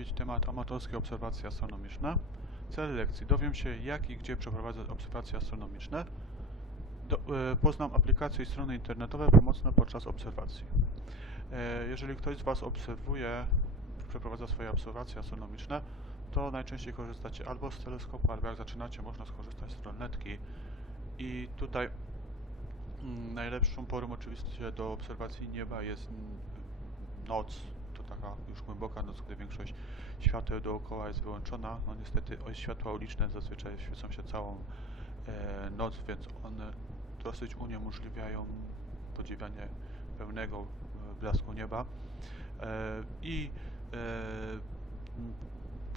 omówić temat amatorskie obserwacje astronomiczne. Cel lekcji. Dowiem się, jak i gdzie przeprowadzać obserwacje astronomiczne. Do, e, poznam aplikacje i strony internetowe pomocne podczas obserwacji. E, jeżeli ktoś z Was obserwuje, przeprowadza swoje obserwacje astronomiczne, to najczęściej korzystacie albo z teleskopu, albo jak zaczynacie, można skorzystać z lornetki. I tutaj mm, najlepszą porą oczywiście do obserwacji nieba jest noc. Taka już głęboka noc, gdy większość świateł dookoła jest wyłączona. No niestety światła uliczne zazwyczaj świecą się całą e, noc, więc one dosyć uniemożliwiają podziwianie pełnego e, blasku nieba. E, I e,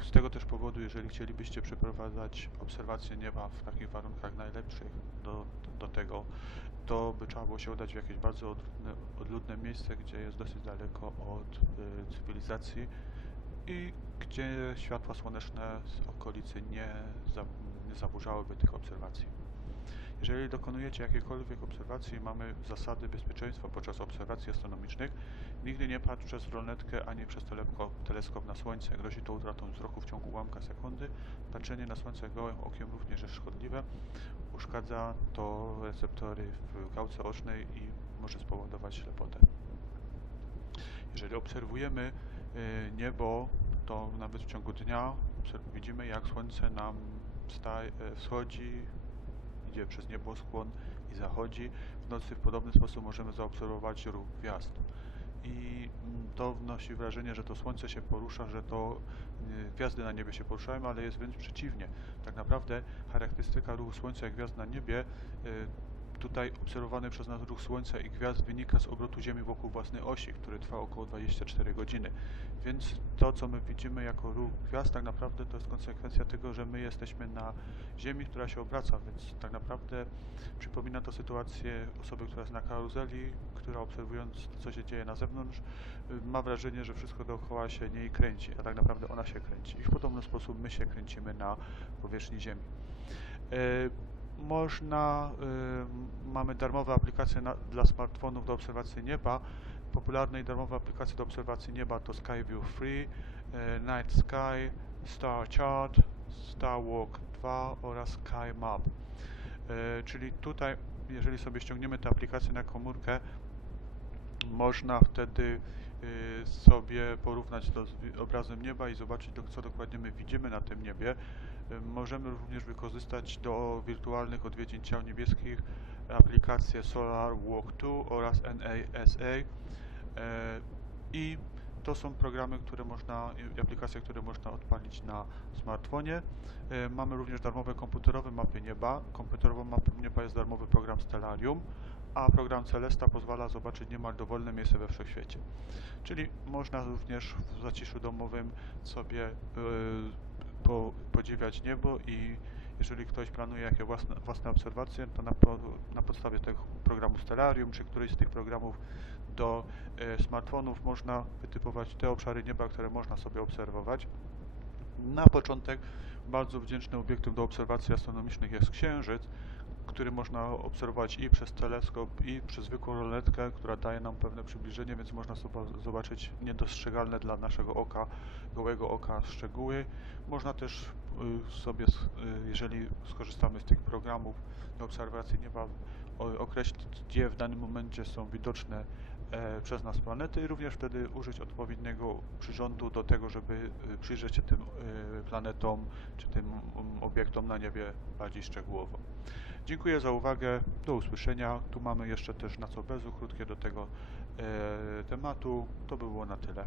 z tego też powodu, jeżeli chcielibyście przeprowadzać obserwacje nieba w takich warunkach najlepszych do, do tego, to by trzeba było się udać w jakieś bardzo odludne, odludne miejsce, gdzie jest dosyć daleko od y, cywilizacji i gdzie światła słoneczne z okolicy nie, za, nie zaburzałyby tych obserwacji. Jeżeli dokonujecie jakiejkolwiek obserwacji, mamy zasady bezpieczeństwa podczas obserwacji astronomicznych. Nigdy nie patrz przez lornetkę ani przez teleskop na Słońce. Grozi to utratą wzroku w ciągu ułamka sekundy. Patrzenie na Słońce gołym okiem również jest szkodliwe. Uszkadza to receptory w gałce ocznej i może spowodować ślepotę. Jeżeli obserwujemy y, niebo, to nawet w ciągu dnia widzimy, jak Słońce nam e, wschodzi, idzie przez nieboskłon i zachodzi. W nocy w podobny sposób możemy zaobserwować ruch gwiazd. I mm, to wnosi wrażenie, że to Słońce się porusza, że to y, gwiazdy na niebie się poruszają, ale jest wręcz przeciwnie. Tak naprawdę charakterystyka ruchu Słońca i gwiazd na niebie y, tutaj obserwowany przez nas ruch Słońca i gwiazd wynika z obrotu Ziemi wokół własnej osi, który trwa około 24 godziny. Więc to, co my widzimy jako ruch gwiazd, tak naprawdę to jest konsekwencja tego, że my jesteśmy na Ziemi, która się obraca, więc tak naprawdę przypomina to sytuację osoby, która jest na karuzeli, która obserwując, co się dzieje na zewnątrz, ma wrażenie, że wszystko dookoła się niej kręci, a tak naprawdę ona się kręci. I w podobny sposób my się kręcimy na powierzchni Ziemi. Można, y, mamy darmowe aplikacje na, dla smartfonów do obserwacji nieba. Popularne i darmowe aplikacje do obserwacji nieba to Skyview Free, e, Night Sky, Star Chart, Star Walk 2 oraz Sky Map. E, czyli tutaj, jeżeli sobie ściągniemy tę aplikację na komórkę, można wtedy y, sobie porównać to z obrazem nieba i zobaczyć, co dokładnie my widzimy na tym niebie. Y, Możemy również wykorzystać do wirtualnych odwiedzin ciał niebieskich aplikacje Solar Walk 2 oraz NASA. E, I to są programy, które można, aplikacje, które można odpalić na smartfonie. E, Mamy również darmowe komputerowe mapy nieba. Komputerową mapą nieba jest darmowy program Stellarium, a program Celesta pozwala zobaczyć niemal dowolne miejsce we wszechświecie. Czyli można również w zaciszu domowym sobie po, podziwiać niebo i jeżeli ktoś planuje jakieś własne, własne obserwacje, to na, na podstawie tego programu Stellarium czy któryś z tych programów do e, smartfonów można wytypować te obszary nieba, które można sobie obserwować. Na początek bardzo wdzięcznym obiektem do obserwacji astronomicznych jest Księżyc, który można obserwować i przez teleskop, i przez zwykłą lornetkę, która daje nam pewne przybliżenie, więc można zobaczyć niedostrzegalne dla naszego oka, gołego oka szczegóły. Można też y, sobie, y, jeżeli skorzystamy z tych programów do obserwacji nieba, określić, gdzie w danym momencie są widoczne przez nas planety i również wtedy użyć odpowiedniego przyrządu do tego, żeby y, przyjrzeć się tym y, planetom czy tym obiektom na niebie bardziej szczegółowo. Dziękuję za uwagę, do usłyszenia. Tu mamy jeszcze też na co bezu krótkie do tego e, tematu. To by było na tyle.